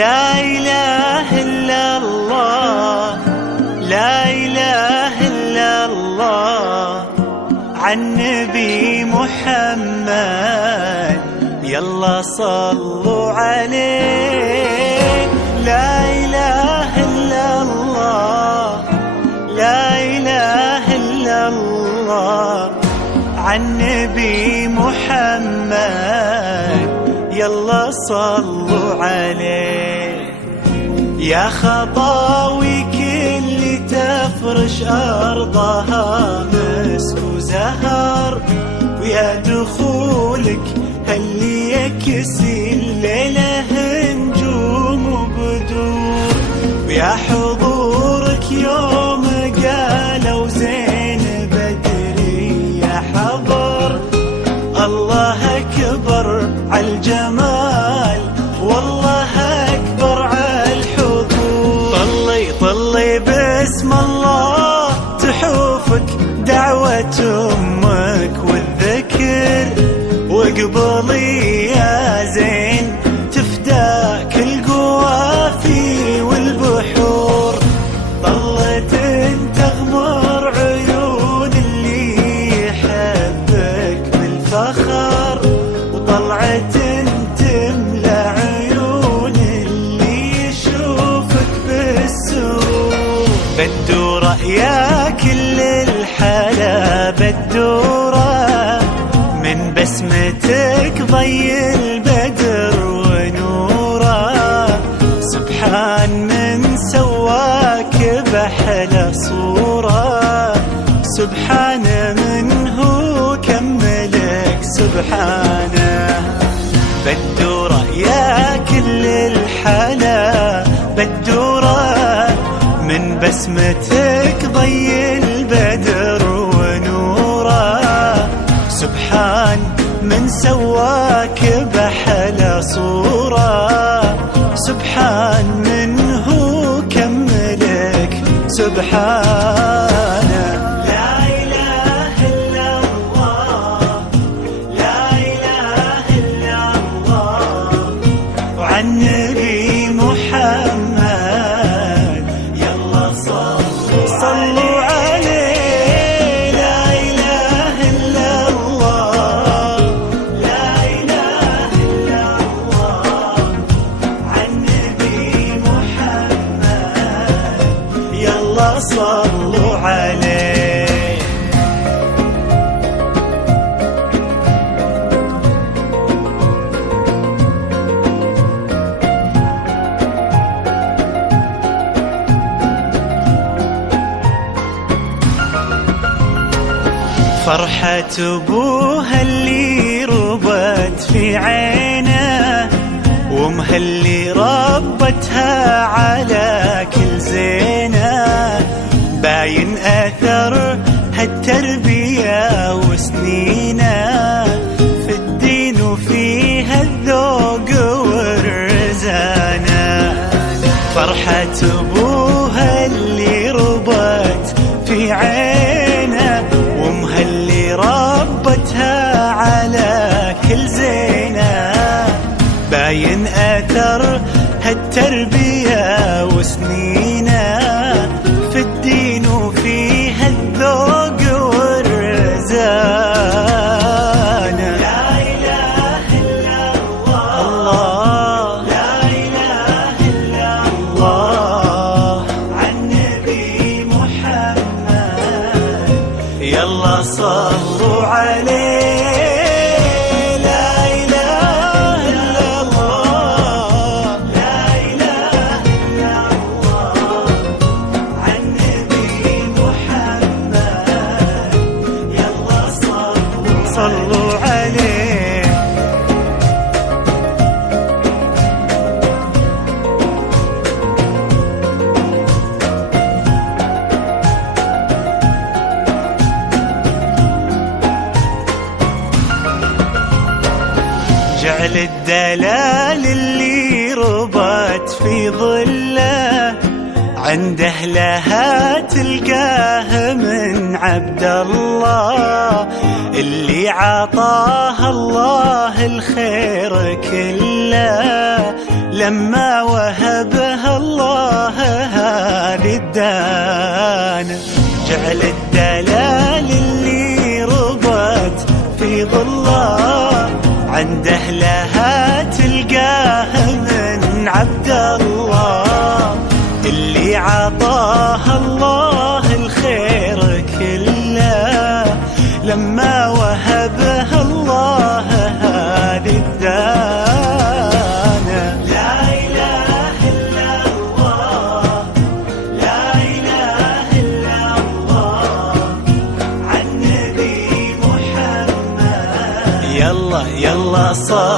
لا إله إلا الله، لا إله إلا الله، عن نبي محمد يلا صلوا عليه. لا إله إلا الله، لا إله إلا الله، عن نبي محمد يلا صلوا عليه. يا خطاوي كل تفرش أرضها مسك وزهر، ويا دخولك اللي يكسي الليلة نجوم وبدور، ويا حضورك يوم قالوا زين بدري يا حضر. الله أكبر عالجمال، والله أكبر عالحضور. طلي باسم الله تحوفك دعوة أمك والذكر، وقبلي يا زين تفداك القوافي والبحور. ظلت تغمر عيون اللي يحبك بالفخر، وطلعت تملى عيون اللي يشوفك بالسرور. بدورة يا كل الحلا بدورة، من بسمتك ضي البدر ونوره. سبحان من سواك بحلى صورة، سبحان من هو كملك سبحانه. بدورة يا كل الحلا بدورة، من بسمتك ضي البدر ونوره. سبحان من سواك بحلى صورة، سبحان من هو كملك سبحانه. لا إله إلا الله، لا إله إلا الله، وعن نبي محمد يلا صلوا عليه. لا إله إلا الله، لا إله إلا الله، عن نبي محمد يلا صلوا عليه. فرحة أبوها اللي ربت في عينه، وامها اللي ربتها على كل زينه. باين أثر هالتربية وسنينه في الدين وفيها الذوق والرزانة. فرحة أبوها اللي ربت في عينه، وامها اللي ربتها على كل زينه. باين أثر هالتربية وسنينه في الدين وفيها الذوق والرزانة. لا إله إلا الله، لا إله إلا الله، عن نبي محمد يلا صلوا عليه. صلوا عليه. جعل الدلال اللي ربت في ظله، عند أهلها تلقاه من عبد الله، اللي عطاها الله الخير كله. لما وهبها الله هذه الدانة. جعل الدلال اللي ربت في ظله عند أهلها تلقاه من عبد الله، اللي عطاها الله الخير كله لما وهبها الله هذه الدانة. لا إله إلا الله، لا إله إلا الله، عن نبي محمد. يلا يلا صل